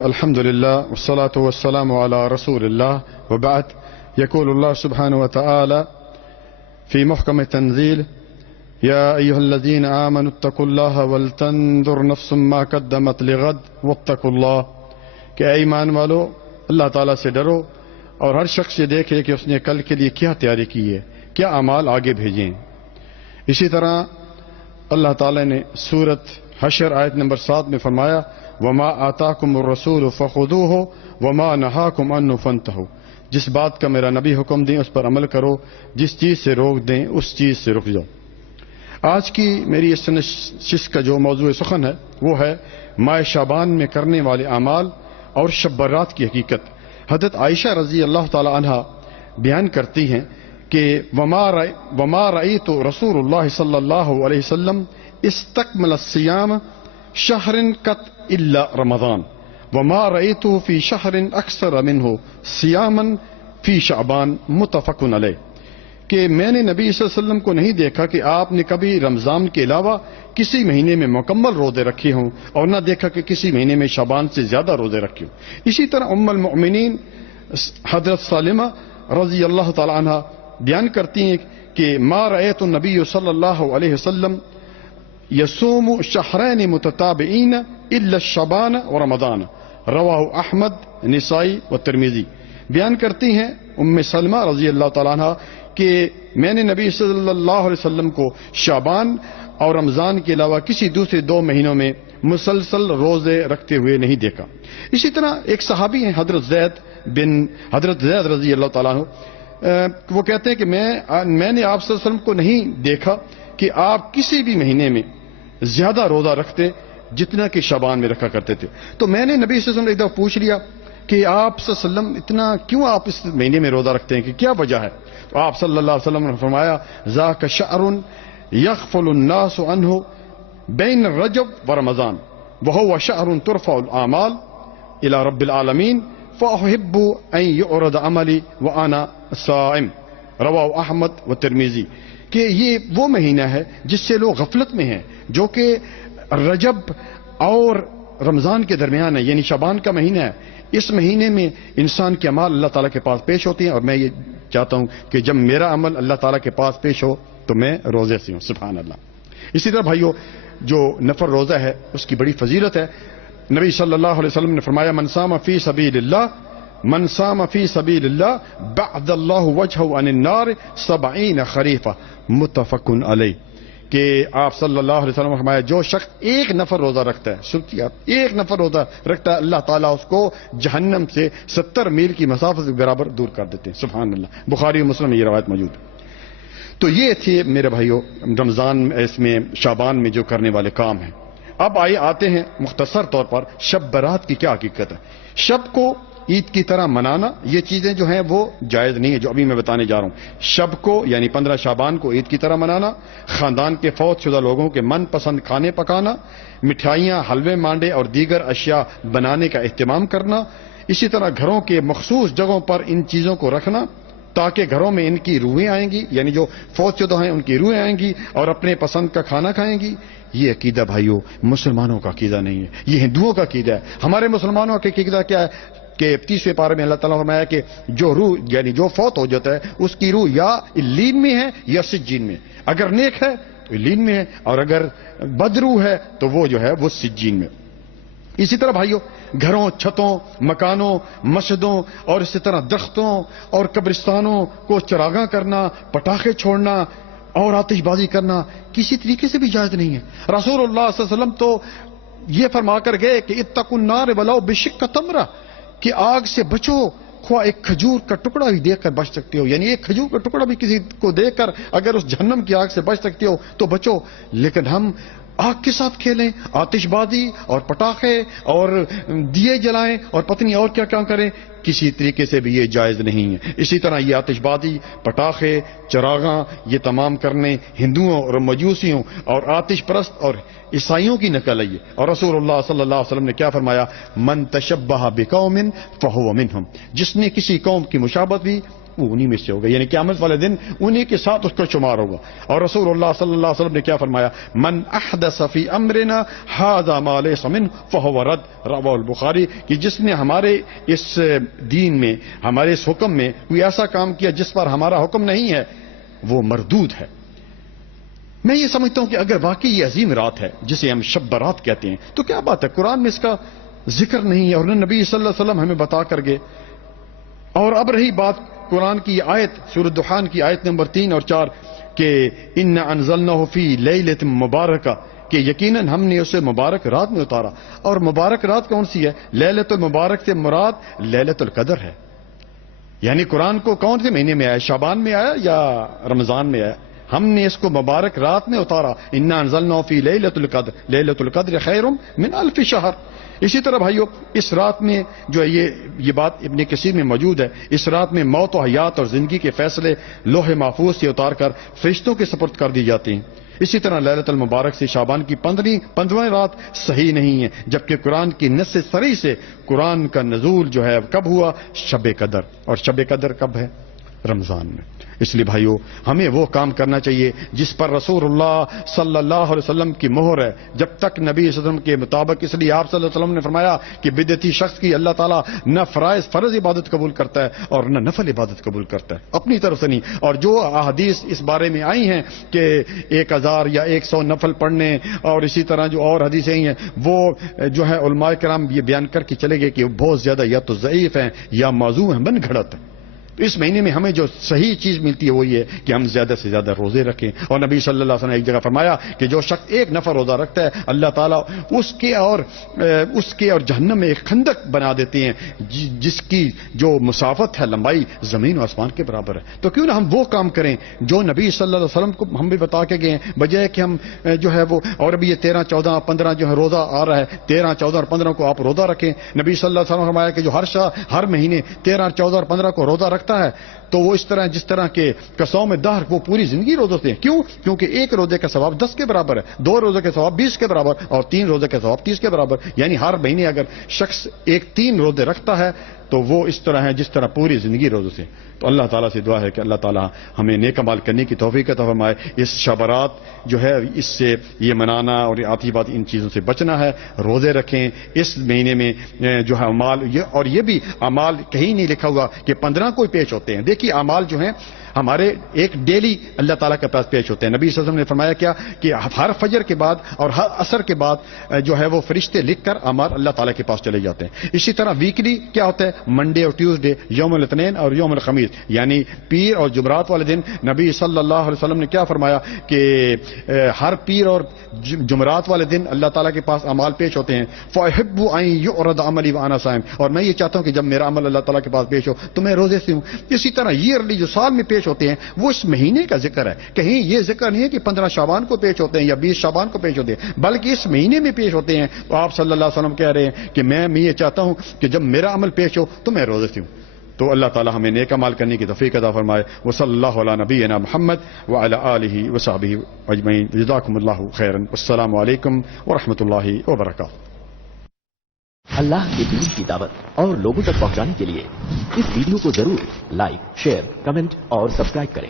الحمد لله والصلاة والسلام على رسول الله وبعد. يقول الله سبحانه وتعالى في محكم التنزيل: يا أيها الذين آمنوا اتقوا الله ولتنظر نفس ما قدمت لغد واتقوا الله. کہ اے ایمان والو، اللہ تعالیٰ سے ڈرو اور ہر شخص یہ دیکھے کہ اس نے کل کے لیے کیا تیاری کی ہے، کیا اعمال آگے بھیجیں. اسی طرح اللہ تعالیٰ نے سورت حشر آیت نمبر 7 میں فرمایا: وما آتاکم الرسول فخذوہ وما نہاکم عنہ فانتہوا. جس بات کا میرا نبی حکم دیں اس پر عمل کرو، جس چیز سے روک دیں اس چیز سے رک جاؤ. آج کی میری اس نشست کا جو موضوع سخن ہے وہ ہے ماہ شعبان میں کرنے والے اعمال اور شب برات کی حقیقت. حضرت عائشہ رضی اللہ تعالی عنہا بیان کرتی ہیں کہ وما رأیت رسول اللہ صلی اللہ علیہ وسلم استکمل الصیام شہر قط الا رمضان وما رأیتہ فی شہر اکثر منہ صیاما فی شعبان متفق علیہ. کہ میں نے نبی صلی اللہ علیہ وسلم کو نہیں دیکھا کہ آپ نے کبھی رمضان کے علاوہ کسی مہینے میں مکمل روزے رکھے ہوں، اور نہ دیکھا کہ کسی مہینے میں شعبان سے زیادہ روزے رکھے ہوں. اسی طرح ام المؤمنین حضرت سالمہ رضی اللہ تعالی عنہ بیان کرتی ہیں کہ ما رأیت النبی صلی اللہ علیہ وسلم یصوم شہرین متتابعین الا شعبان و رمضان. رواہ احمد، نسائی و ترمذی. بیان کرتی ہیں ام سلمہ رضی اللہ تعالیٰ عنہ کہ میں نے نبی صلی اللہ علیہ وسلم کو شعبان اور رمضان کے علاوہ کسی دوسرے 2 مہینوں میں مسلسل روزے رکھتے ہوئے نہیں دیکھا. اسی طرح ایک صحابی ہیں حضرت زید رضی اللہ تعالیٰ عنہ، وہ کہتے ہیں کہ میں نے آپ صلی اللہ علیہ وسلم کو نہیں دیکھا کہ آپ کسی بھی مہینے میں زیادہ روزہ رکھتے جتنا کہ شعبان میں رکھا کرتے تھے. تو میں نے نبی صلی اللہ علیہ وسلم نے ایک دفعہ پوچھ لیا کہ آپ صلی اللہ علیہ وسلم اتنا کیوں آپ اس مہینے میں روزہ رکھتے ہیں، کہ کیا وجہ ہے؟ تو آپ صلی اللہ علیہ وسلم نے فرمایا: ذاک شہر یغفل الناس عنہ بین رجب و رمضان وہو شہر ترفع الاعمال الی رب العالمین فاحب ان یعرض عملی وانا صائم. رواہ احمد و ترمذی. کہ یہ وہ مہینہ ہے جس سے لوگ غفلت میں ہیں، جو کہ رجب اور رمضان کے درمیان ہے، یعنی شعبان کا مہینہ ہے. اس مہینے میں انسان کے اعمال اللہ تعالیٰ کے پاس پیش ہوتے ہیں، اور میں یہ چاہتا ہوں کہ جب میرا عمل اللہ تعالیٰ کے پاس پیش ہو تو میں روزے سے ہوں. سبحان اللہ. اسی طرح بھائیو، جو نفل روزہ ہے اس کی بڑی فضیلت ہے. نبی صلی اللہ علیہ وسلم نے فرمایا: من صام فی سبیل اللہ بعد اللہ وجہہ عن النار 70 خریفہ. متفق علیہ. کہ آپ صلی اللہ علیہ وسلم نے فرمایا جو شخص ایک نفل روزہ رکھتا ہے، سنتی آپ، ایک نفل روزہ رکھتا ہے، اللہ تعالیٰ اس کو جہنم سے 70 میل کی مسافت کے برابر دور کر دیتے ہیں. سبحان اللہ. بخاری و مسلم میں یہ روایت موجود ہے. تو یہ تھے میرے بھائیوں رمضان اس میں شعبان میں جو کرنے والے کام ہیں. اب آتے ہیں مختصر طور پر شب برات کی کیا حقیقت ہے. شب کو عید کی طرح منانا، یہ چیزیں جو ہیں وہ جائز نہیں ہے جو ابھی میں بتانے جا رہا ہوں. شب کو یعنی 15 شعبان کو عید کی طرح منانا، خاندان کے فوت شدہ لوگوں کے من پسند کھانے پکانا، مٹھائیاں، حلوے مانڈے اور دیگر اشیاء بنانے کا اہتمام کرنا. اسی طرح گھروں کے مخصوص جگہوں پر ان چیزوں کو رکھنا تاکہ گھروں میں ان کی روحیں آئیں گی، یعنی جو فوت شدہ ہیں ان کی روحیں آئیں گی اور اپنے پسند کا کھانا کھائیں گی. یہ عقیدہ بھائیو مسلمانوں کا عقیدہ نہیں ہے، یہ ہندوؤں کا عقیدہ ہے. ہمارے مسلمانوں کا عقیدہ کیا ہے کہ 30ویں پارے میں اللہ تعالیٰ نے فرمایا کہ جو روح یعنی جو فوت ہو جاتا ہے اس کی روح یا الین میں ہے یا سجین میں. اگر نیک ہے تو الین میں ہے، اور اگر بدروح ہے تو وہ جو ہے وہ سجین میں. اسی طرح بھائیو گھروں، چھتوں، مکانوں، مسجدوں اور اسی طرح درختوں اور قبرستانوں کو چراغاں کرنا، پٹاخے چھوڑنا اور آتش بازی کرنا کسی طریقے سے بھی جائز نہیں ہے. رسول اللہ صلی اللہ علیہ وسلم تو یہ فرما کر گئے کہ اتقوا النار ولو بشق تمرہ، کہ آگ سے بچو خواہ ایک کھجور کا ٹکڑا بھی دیکھ کر بچ سکتے ہو. یعنی ایک کھجور کا ٹکڑا بھی کسی کو دیکھ کر اگر اس جہنم کی آگ سے بچ سکتے ہو تو بچو. لیکن ہم آگ کے ساتھ کھیلیں، آتش بازی اور پٹاخے اور دیے جلائیں اور پتنی اور کیا کیا کریں، کسی طریقے سے بھی یہ جائز نہیں ہے. اسی طرح یہ آتش بازی، پٹاخے، چراغاں یہ تمام کرنے ہندوؤں اور مجوسیوں اور آتش پرست اور عیسائیوں کی نقل ہے. اور رسول اللہ صلی اللہ علیہ وسلم نے کیا فرمایا؟ من تشبہ بقوم فہو منہم. جس نے کسی قوم کی مشابہت بھی وہ انہی میں سے ہوگا، یعنی قیامت والے دن انہی کے ساتھ اس کا شمار ہوگا. اور رسول اللہ صلی اللہ علیہ وسلم نے کیا فرمایا؟ من احدث فی امرنا ھذا ما لیس منہ فہو رد، رواه البخاری، کہ جس نے ہمارے اس دین میں، ہمارے اس حکم میں کوئی ایسا کام کیا جس پر ہمارا حکم نہیں ہے وہ مردود ہے. میں یہ سمجھتا ہوں کہ اگر واقعی یہ عظیم رات ہے جسے ہم شب برات کہتے ہیں تو کیا بات ہے قرآن میں اس کا ذکر نہیں ہے، اور نبی صلی اللہ علیہ وسلم ہمیں بتا کر گئے. اور اب رہی بات قرآن کی آیت سورۃ دخان کی آیت نمبر 3 اور 4 کہ انا انزلناہ فی لیلۃ مبارکہ، کہ یقیناً ہم نے اسے مبارک رات میں اتارا. اور مبارک رات کون سی ہے؟ لیلۃ المبارک سے مراد لیلۃ القدر ہے. یعنی قرآن کو کون سے مہینے میں آیا؟ شعبان میں آیا یا رمضان میں آیا؟ ہم نے اس کو مبارک رات میں اتارا. انا انزلناہ فی لیلۃ القدر، لیلۃ القدر خیر من الف شہر. اسی طرح بھائیو اس رات میں جو ہے یہ بات ابن کثیر میں موجود ہے، اس رات میں موت و حیات اور زندگی کے فیصلے لوح محفوظ سے اتار کر فرشتوں کے سپرد کر دی جاتے ہیں. اسی طرح لیلۃ المبارک سے شعبان کی 15ویں رات صحیح نہیں ہے، جبکہ قرآن کی نص صریح سے قرآن کا نزول جو ہے کب ہوا؟ شب قدر. اور شب قدر کب ہے؟ رمضان میں. اس لیے بھائیو ہمیں وہ کام کرنا چاہیے جس پر رسول اللہ صلی اللہ علیہ وسلم کی مہر ہے. جب تک نبی صلی اللہ علیہ وسلم کے مطابق، اس لیے آپ صلی اللہ علیہ وسلم نے فرمایا کہ بدعتی شخص کی اللہ تعالیٰ نہ فرض عبادت قبول کرتا ہے اور نہ نفل عبادت قبول کرتا ہے، اپنی طرف سے نہیں. اور جو احادیث اس بارے میں آئی ہیں کہ 1000 یا 100 نفل پڑھنے اور اسی طرح جو اور حدیثیں آئی ہیں وہ جو ہے علماء کرام یہ بیان کر کے چلے گئے کہ وہ بہت زیادہ یا تو ضعیف ہیں یا موضوع ہیں، بن گھڑت ہیں. اس مہینے میں ہمیں جو صحیح چیز ملتی ہے وہ یہ کہ ہم زیادہ سے زیادہ روزے رکھیں. اور نبی صلی اللہ علیہ وسلم نے ایک جگہ فرمایا کہ جو شخص 1 نفر روزہ رکھتا ہے اللہ تعالیٰ اس کے اور جہنم میں ایک خندق بنا دیتے ہیں جس کی جو مسافت ہے، لمبائی زمین و آسمان کے برابر ہے. تو کیوں نہ ہم وہ کام کریں جو نبی صلی اللہ علیہ وسلم کو ہم بھی بتا کے گئے ہیں، بجائے کہ ہم جو ہے وہ، اور ابھی یہ 13، 14، 15 جو ہے روزہ آ رہا ہے، 13، 14 اور 15 کو آپ روزہ رکھیں. نبی صلی اللہ علیہ وسلم نے فرمایا کہ جو ہر مہینے 13، 14 اور 15 کو روزہ رکھتا ہے تو وہ اس طرح جس طرح کے قصوم دہر وہ پوری زندگی روزے سے. کیوں؟ کیونکہ 1 روزے کا ثواب 10 کے برابر ہے، 2 روزے کے ثواب 20 کے برابر اور 3 روزے کے ثواب 30 کے برابر. یعنی ہر مہینے اگر شخص 3 روزے رکھتا ہے تو وہ اس طرح ہے جس طرح پوری زندگی روزے سے. تو اللہ تعالیٰ سے دعا ہے کہ اللہ تعالیٰ ہمیں نیک عمل کرنے کی توفیق عطا فرمائے. اس شبرات جو ہے اس سے یہ منانا اور آتی بات ان چیزوں سے بچنا ہے. روزے رکھیں اس مہینے میں جو ہے اعمال، اور یہ بھی اعمال کہیں نہیں لکھا ہوا کہ 15 کو ہی پیش ہوتے ہیں. دیکھیے اعمال جو ہیں ہمارے ایک ڈیلی اللہ تعالیٰ کے پاس پیش ہوتے ہیں. نبی صلی اللہ علیہ وسلم نے فرمایا کیا کہ ہر فجر کے بعد اور ہر عصر کے بعد جو ہے وہ فرشتے لکھ کر اعمال اللہ تعالیٰ کے پاس چلے جاتے ہیں. اسی طرح ویکلی کیا ہوتا ہے؟ منڈے اور ٹیوزڈے، یوم الاثنین اور یوم الخمیس، یعنی پیر اور جمعرات والے دن. نبی صلی اللہ علیہ وسلم نے کیا فرمایا کہ ہر پیر اور جمعرات والے دن اللہ تعالیٰ کے پاس اعمال پیش ہوتے ہیں. فَأُحِبُّ أَن يُعْرَضَ عَمَلِي وَأَنَا صَائِمٌ، اور میں یہ چاہتا ہوں کہ جب میرا عمل اللہ تعالیٰ کے پاس پیش ہو تو میں روزے سے ہوں. اسی طرح ایئرلی جو سال میں پیش ہوتے ہیں وہ اس مہینے کا ذکر ہے. کہیں یہ ذکر نہیں ہے کہ 15 شعبان کو پیش ہوتے ہیں یا 20 شعبان کو پیش ہوتے ہیں، بلکہ اس مہینے میں پیش ہوتے ہیں. تو آپ صلی اللہ علیہ وسلم کہہ رہے ہیں کہ میں یہ چاہتا ہوں کہ جب میرا عمل پیش ہو تو میں روزے سے ہوں. تو اللہ تعالی ہمیں نیک عمل کرنے کی توفیق عطا فرمائے. وصلی اللہ علی نبینا محمد وعلی آلہ وصحبہ اجمعین. جزاکم اللہ خیرا. السلام علیکم ورحمۃ اللہ وبرکاتہ. اللہ کے دین کی دعوت اور لوگوں تک پہنچانے کے لیے اس ویڈیو کو ضرور لائک، شیئر، کمنٹ اور سبسکرائب کریں.